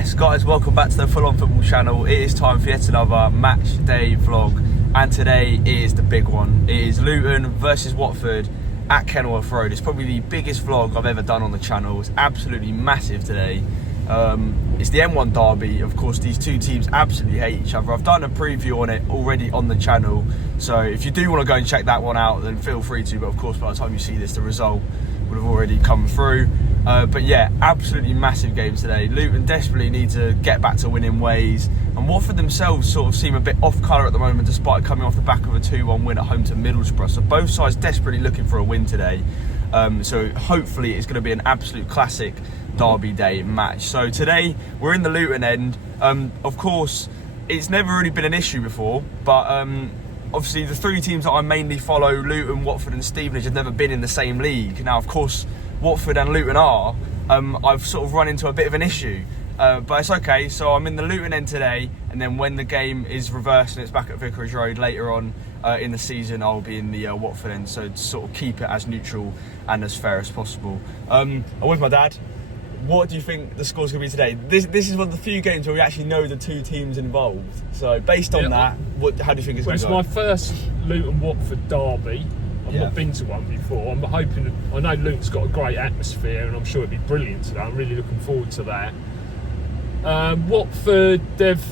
Yes guys, welcome back to the Full On Football channel. It is time for yet another match day vlog, and today is the big one. It is Luton versus Watford at Kenilworth Road. It's probably the biggest vlog I've ever done on the channel. It's absolutely massive today. It's the M1 derby. Of course, these two teams absolutely hate each other. I've done a preview on it already on the channel, so if you do want to go and check that one out, then feel free to. But of course, by the time you see this, the result would have already come through. But yeah, absolutely massive game today. Luton desperately need to get back to winning ways, and Watford themselves sort of seem a bit off colour at the moment, despite coming off the back of a 2-1 win at home to Middlesbrough. So both sides desperately looking for a win today. So hopefully it's going to be an absolute classic derby day match. So today we're in the Luton end. Of course, it's never really been an issue before, but obviously the three teams that I mainly follow, Luton, Watford and Stevenage, have never been in the same league. Now, of course, Watford and Luton are. I've sort of run into a bit of an issue, but it's okay. So I'm in the Luton end today, and then when the game is reversed and it's back at Vicarage Road later on in the season, I'll be in the Watford end, so to sort of keep it as neutral and as fair as possible. I'm with my dad. What do you think the score's going to be today? This is one of the few games where we actually know the two teams involved. So based on that, how do you think it's going to go? It's my first Luton-Watford derby. I've not been to one before. I'm hoping. I know Luton's got a great atmosphere, and I'm sure it'll be brilliant today. I'm really looking forward to that. Watford, they've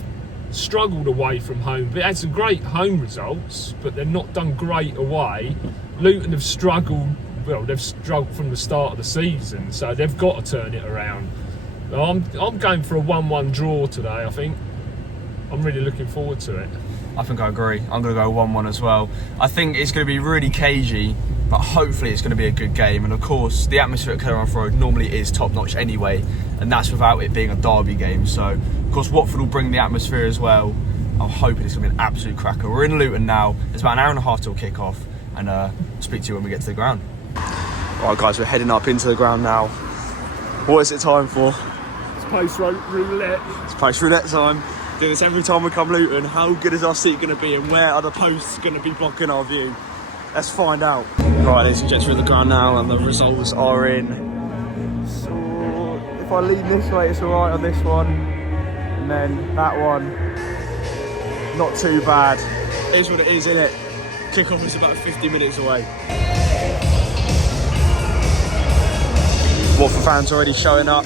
struggled away from home, but had some great home results, but they've not done great away. Luton have struggled. Well, they've struggled from the start of the season, so they've got to turn it around. I'm going for a 1-1 draw today. I think. I'm really looking forward to it. I think I agree. I'm going to go 1-1 as well. I think it's going to be really cagey, but hopefully it's going to be a good game. And of course, the atmosphere at Kenilworth Road normally is top-notch anyway, and that's without it being a derby game. So, of course, Watford will bring the atmosphere as well. I'm hoping it's going to be an absolute cracker. We're in Luton now. It's about an hour and a half till kick-off, and I'll speak to you when we get to the ground. All right, guys, we're heading up into the ground now. What is it time for? It's post-roulette. It's post-roulette time. Do this every time we come Luton. How good is our seat going to be, and where are the posts going to be blocking our view? Let's find out. Right, ladies and gents, we're at the ground now, and the results are in. So if I lean this way, it's all right on this one, and then that one, not too bad. It is what it is, isn't it? Kick-off is about 50 minutes away. Watford fans already showing up.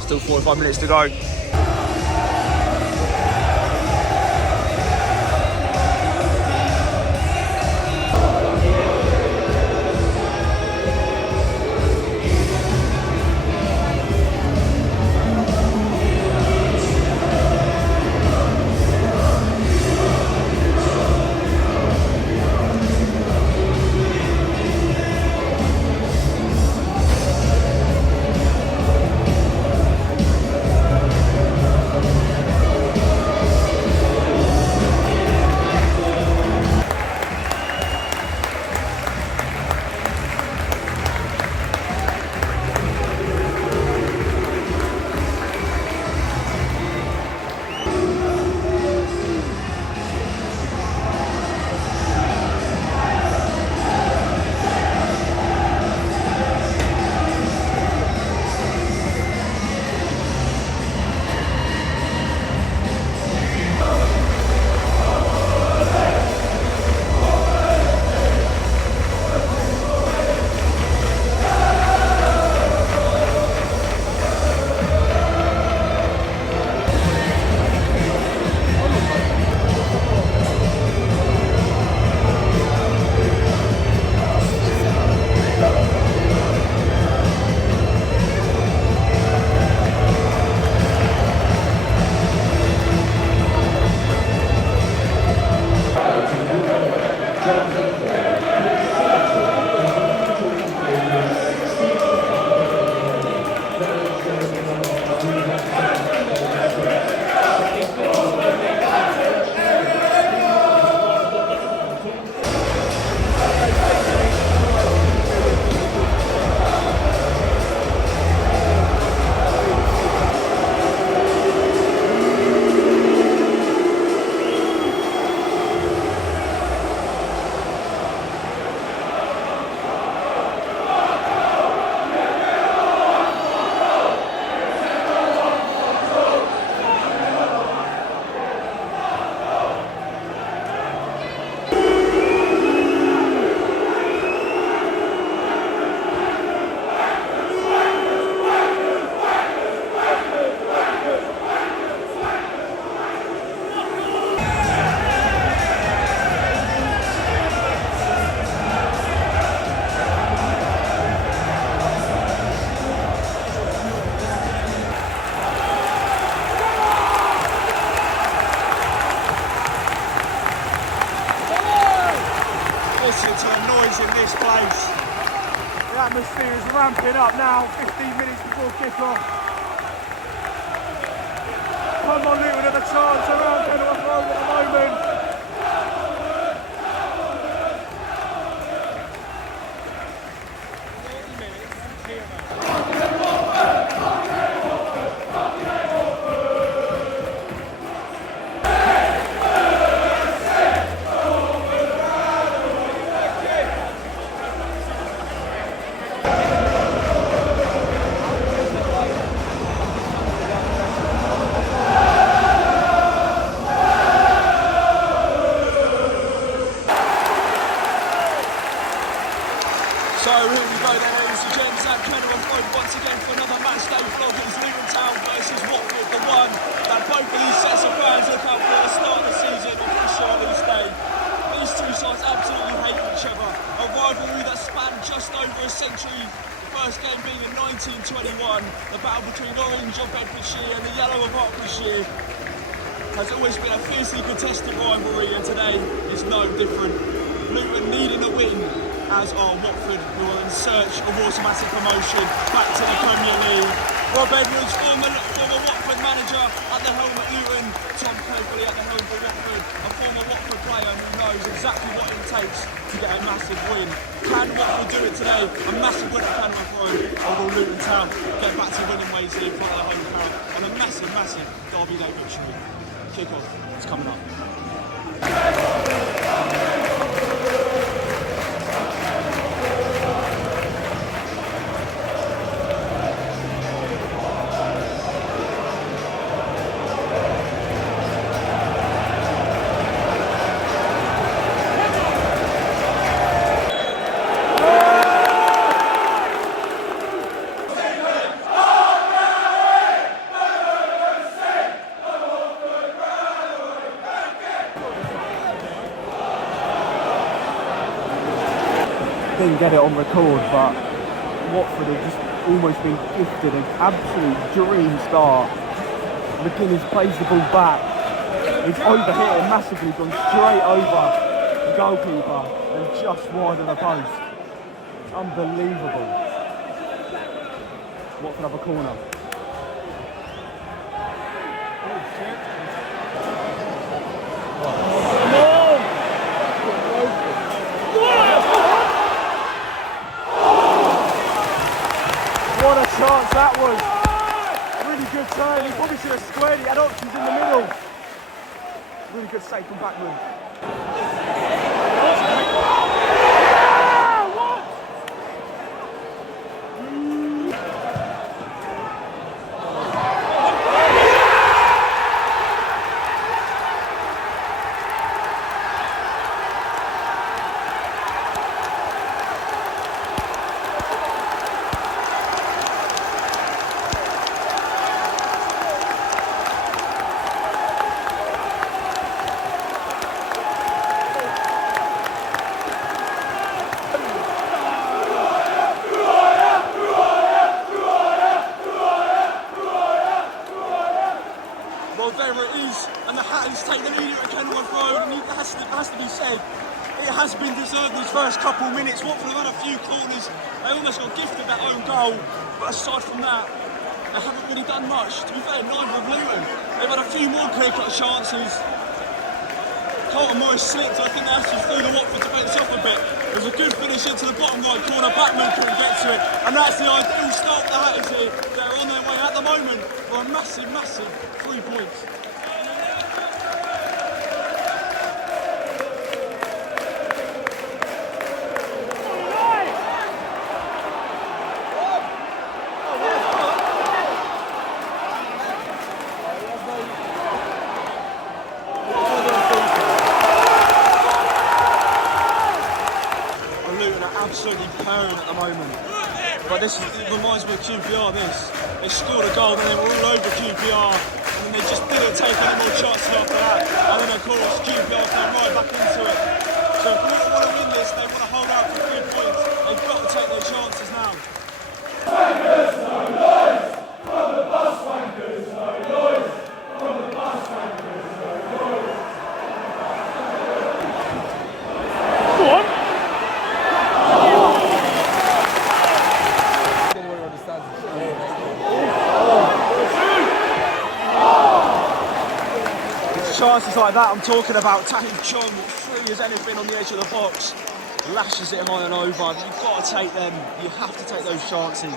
Still 45 minutes to go. atmosphere is ramping up now, 15 minutes before kick-off. Come on, Luton have a chance around Kenilworth Road at the moment. So here we go then, ladies and gents, at Kenilworth Road once again for another match day vlog. It's Luton Town versus Watford, the one that both of these sets of fans look out for at the start of the season, or for sure this day. These two sides absolutely hate each other. A rivalry that spanned just over a century. The first game being in 1921, the battle between Orange of Bedfordshire and the Yellow of Hertfordshire has always been a fiercely contested rivalry, and today is no different. Luton needing a win, as are Watford, who are in search of automatic promotion back to the Premier League. Rob Edwards, former Watford manager at the helm at Luton, Tom Copley at the helm for Watford, a former Watford player who knows exactly what it takes to get a massive win. Can Watford do it today? A massive win at Kenilworth Road, or will Luton Town get back to winning ways here in front of the home crowd on a massive, massive Derby Day victory? Kick-off, it's coming up. Didn't get it on record, but Watford have just almost been gifted an absolute dream start. McGuinness plays the ball back. He's overhit it massively, gone straight over the goalkeeper and just wide of the post. Unbelievable. Watford have a corner. What a chance that was. Really good turn. He probably should have squared. He had options in the middle. Really good save from Backman. Well, there it is, and the Hatters take the lead at Kenilworth Road, and it has to be said, it has been deserved these first couple of minutes. Watford have had a few corners, they almost got gifted that own goal, but aside from that, they haven't really done much. To be fair, neither have Luton. They've had a few more clear-cut chances. Carlton Morris slipped, I think they actually threw the Watford defence off a bit. There's a good finish into the bottom right corner, Backman couldn't get to it, and that's the ideal start for the Hatters here. They're on their way at the moment for a massive, massive 3 points. Absolutely purring at the moment, but it reminds me of QPR. They scored a goal, then they were all over QPR, and then they just didn't take any more chances after that. And then of course QPR came right back into it. So if they want to win this, they want to hold out for 3 points. They've got to take their chances now. Wankers, no noise from the bus wankers, no noise from the bus wankers, no noise. Go on. chances like that I'm talking about. Tahith Chong, free as anything on the edge of the box, lashes it high and over. You've got to take them. You have to take those chances.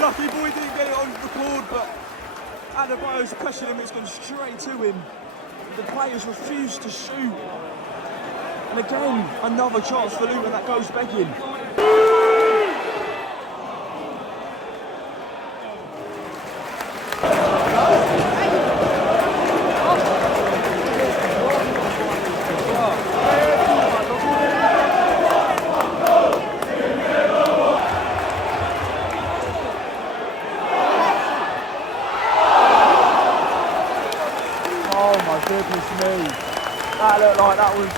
Lucky boy didn't get it on record, but Adebayo's pressured him, it's gone straight to him. The players refused to shoot. And again, another chance for Luton that goes begging. Goodness me, that looked like that was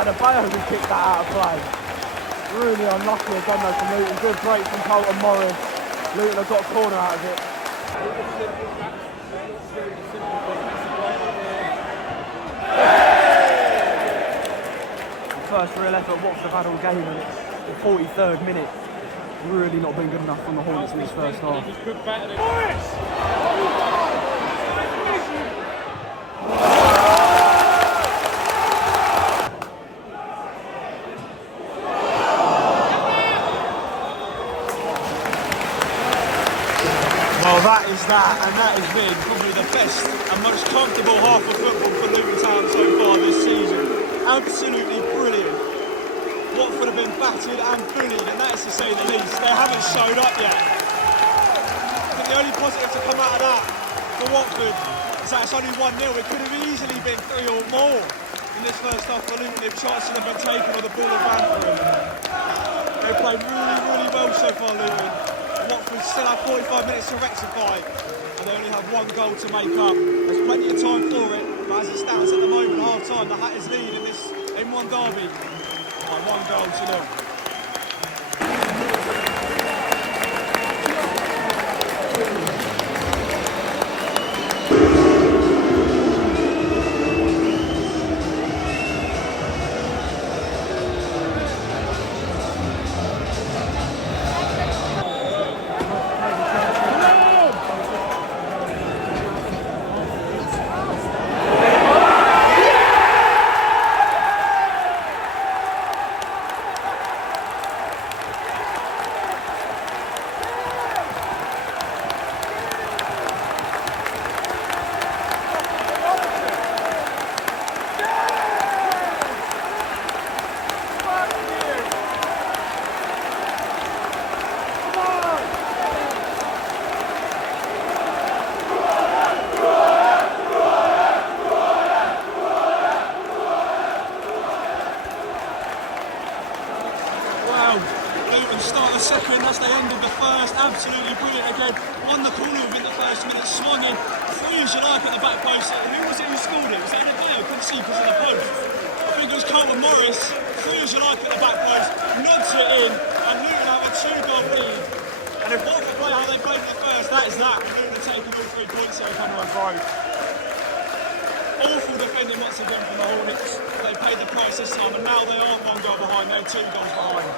Adebayo who kicked that out of play. Really unlucky again though from Luton. Good break from Colton Morris. Luton have got a corner out of it. The first real effort Watford have had all game, and it's the 43rd minute. Really not been good enough from the Hornets in this first half. Well, that is that, and that has been probably the best and most comfortable half of football for Luton Town so far this season. Absolutely brilliant. Watford have been battered and bullied, and that is to say the least. They haven't showed up yet. I think the only positive to come out of that for Watford is that it's only 1-0. It could have easily been 3 or more in this first half for Luton if chances have been taken or the ball had ran for them. They played really, really well so far, Luton. Watford still have 45 minutes to rectify, and they only have 1 goal to make up. There's plenty of time for it, but as it stands at the moment, half-time, the Hatters lead in this M1 derby by 1 goal to 0. Luton start the second as they ended the first. Absolutely brilliant again. Won the corner within the first minute, swung in. Free as you like at the back post. Who was it who scored it? Was it Adebayo? Couldn't see because of the post. I think it was Colton Morris. Free as you like at the back post. Nods it in, and Luton have a 2-goal lead. And if Watford play how they played in the first, that is that. Luton are taking all 3 points here at Kenilworth Road. Awful defending once again from the Hornets. They paid the price this time, and now they aren't 1 goal behind, they're 2 goals behind.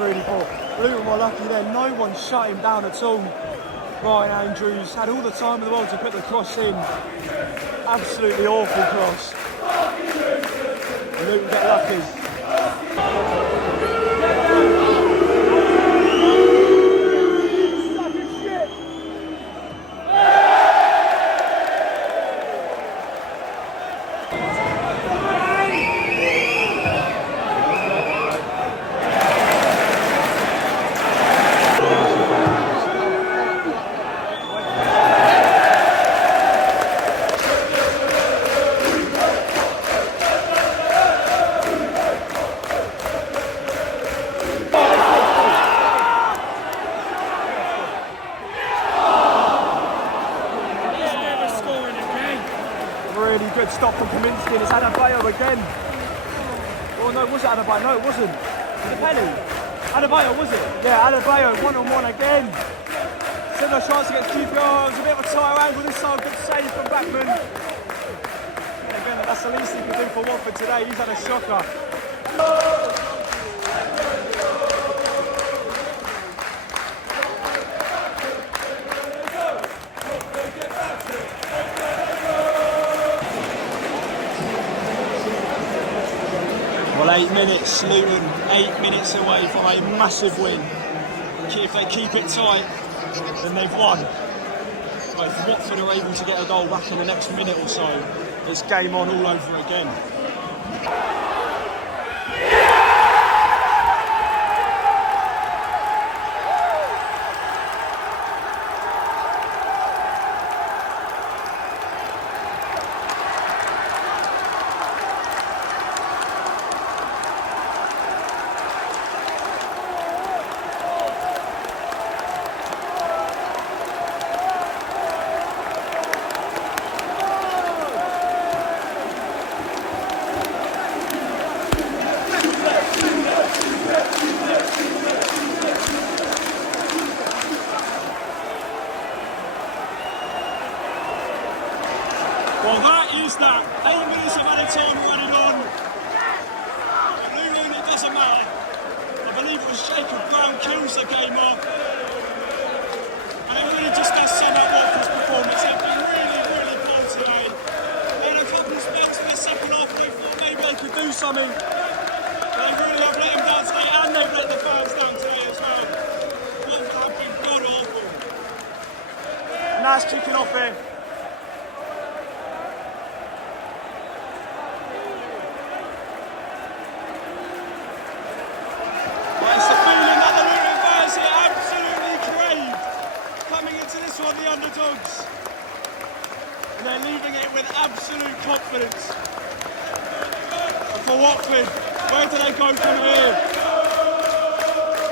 really poor. Luton were lucky there, no one shut him down at all. Ryan Andrews had all the time in the world to put the cross in. Absolutely awful cross. Luton get lucky. Really good stop from Kaminsky, and it's Adebayo again. Oh no, was it Adebayo? No, it wasn't. Was it Penny? Adebayo, was it? Yeah, Adebayo, one-on-one again. Similar chance against QPR. It was a bit of a tire angle this time. Good save from Backman. And again, that's the least he could do for Watford today. He's had a shocker. Well, 8 minutes, Luton, 8 minutes away from a massive win. If they keep it tight, then they've won. But if Watford are able to get a goal back in the next minute or so, it's game on all over again. Well, that is that. 8 minutes of added time running on. Luton, it doesn't matter. I believe it was Jacob Brown kills the game off. And it really just does sum up Watford's performance. They've been really poor today. They had a couple of spells in the second half. They thought maybe they could do something. But they really have let them down today, and they've let the fans down today as well. Watford have been god awful. And that's kicking off here. The underdogs, and they're leaving it with absolute confidence. And for Watford, where do they go from here?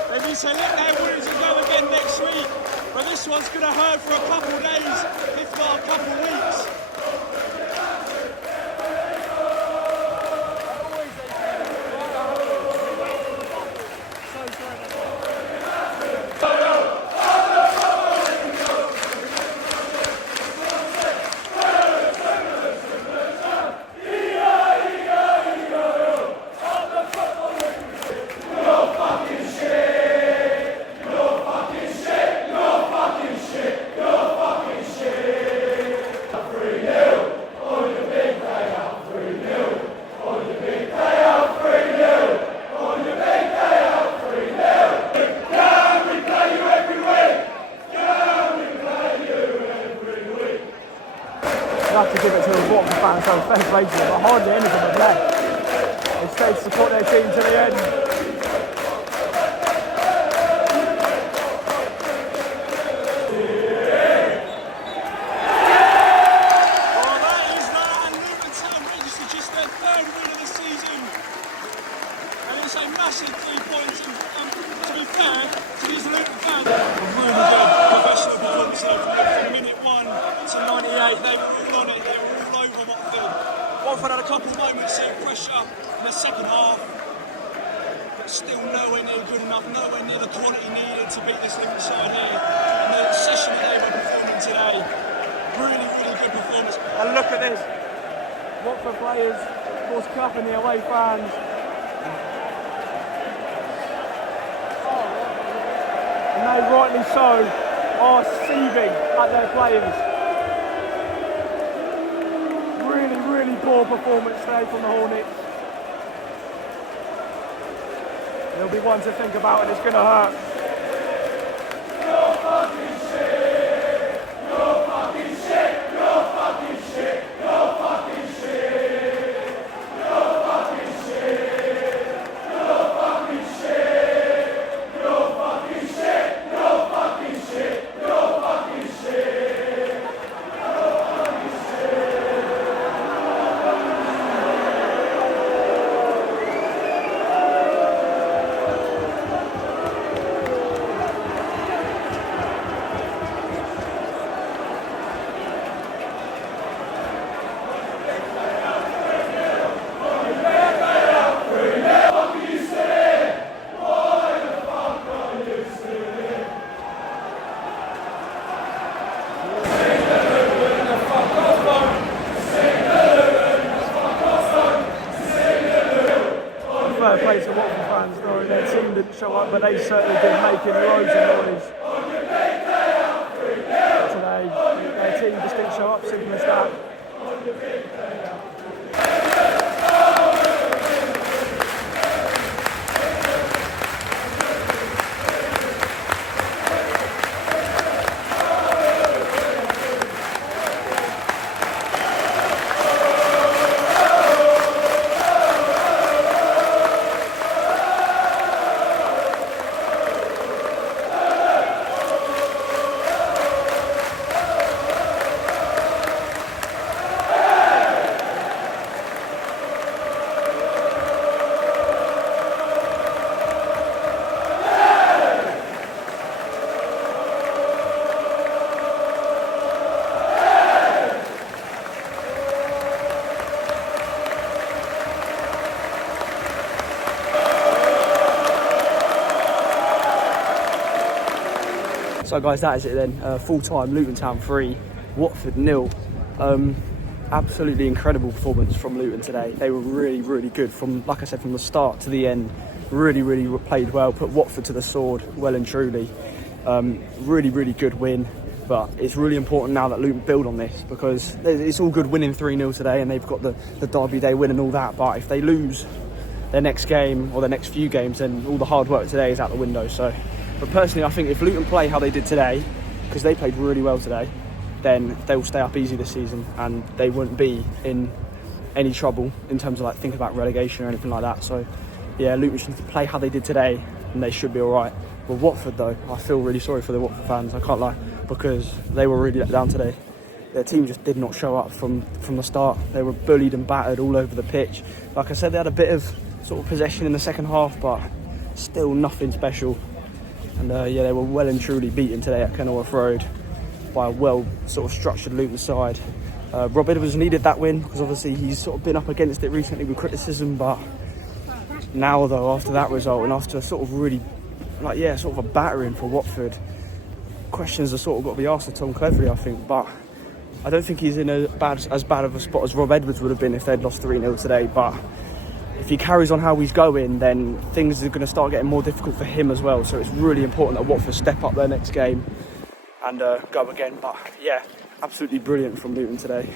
They need to let their wounds and go again next week, but this one's going to hurt for a couple of days, if not a couple of weeks. Have to give it to the Watford fans, so fair play to them, but hardly any of them have left. They stayed to support their team to the end. Well, that is that, and Luton Town registered just their third win of the season. And it's a massive 3 points, and to be fair to these Luton fans, a really good professional performance from minute 1 to 98. They were all on it, they were all over Watford. Watford had a couple of moments of pressure in the second half, but still nowhere near good enough, nowhere near the quality needed to beat this Luton side here. And the session that they were performing today, really good performance. And look at this, Watford players, of course, cupping the away fans. and they rightly so are seething at their players. Really, really poor performance today from the Hornets. There'll be one to think about and it's going to hurt. You're fucking shit. You're fucking shit. You're fucking shit. You're fucking shit. You're fucking shit. You're fucking shit. You're fucking shit. You're fucking shit. You're fucking shit. You're fucking shit. Fair play to Watford fans though, their team didn't show up but they certainly did, making loads of noise today. Their team just didn't show up, simple as that. So guys, that is it then. Full time, Luton Town 3, Watford 0. Absolutely incredible performance from Luton today. They were really, really good from, like I said, from the start to the end. Really, really played well, put Watford to the sword, well and truly. Really, really good win. But it's really important now that Luton build on this, because it's all good winning 3-0 today and they've got the Derby Day win and all that. But if they lose their next game or their next few games, then all the hard work today is out the window. So. But personally, I think if Luton play how they did today, because they played really well today, then they will stay up easy this season and they won't be in any trouble in terms of like thinking about relegation or anything like that. So yeah, Luton should play how they did today and they should be all right. But Watford though, I feel really sorry for the Watford fans, I can't lie, because they were really let down today. Their team just did not show up from the start. They were bullied and battered all over the pitch. Like I said, they had a bit of sort of possession in the second half, but still nothing special. And yeah, they were well and truly beaten today at Kenilworth Road by a well sort of structured Luton side. Rob Edwards needed that win because obviously he's sort of been up against it recently with criticism, but now though, after that result and after sort of really, like yeah, sort of a battering for Watford, questions are sort of got to be asked of Tom Cleverley, I think. But I don't think he's in as bad of a spot as Rob Edwards would have been if they'd lost 3-0 today. But if he carries on how he's going, then things are going to start getting more difficult for him as well. So it's really important that Watford step up their next game and go again. But yeah, absolutely brilliant from Luton today.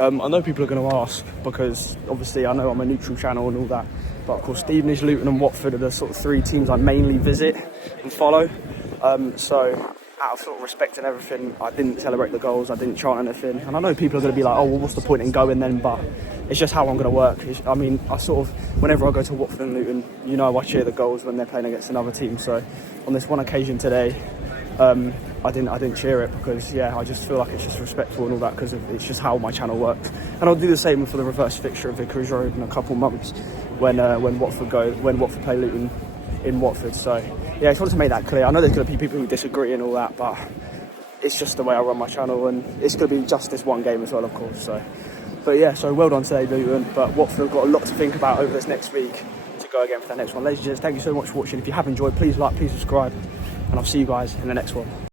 I know people are going to ask, because obviously I know I'm a neutral channel and all that, but of course Stevenage, Luton and Watford are the sort of three teams I mainly visit and follow. So out of sort of respect and everything, I didn't celebrate the goals, I didn't chant anything. And I know people are going to be like, oh well, what's the point in going then? But it's just how I'm going to work. I mean, I sort of, whenever I go to Watford and Luton, you know, I cheer the goals when they're playing against another team. So on this one occasion today, I didn't cheer it because yeah, I just feel like it's just respectful and all that, because it's just how my channel works. And I'll do the same for the reverse fixture of Vicarage Road in a couple months when Watford play Luton in Watford. So yeah, I just wanted to make that clear. I know there's going to be people who disagree and all that, but it's just the way I run my channel, and it's going to be just this one game as well, of course. So, but yeah, so well done today, Luton. But Watford have got a lot to think about over this next week to go again for the next one. Ladies and gents, thank you so much for watching. If you have enjoyed, please like, please subscribe, and I'll see you guys in the next one.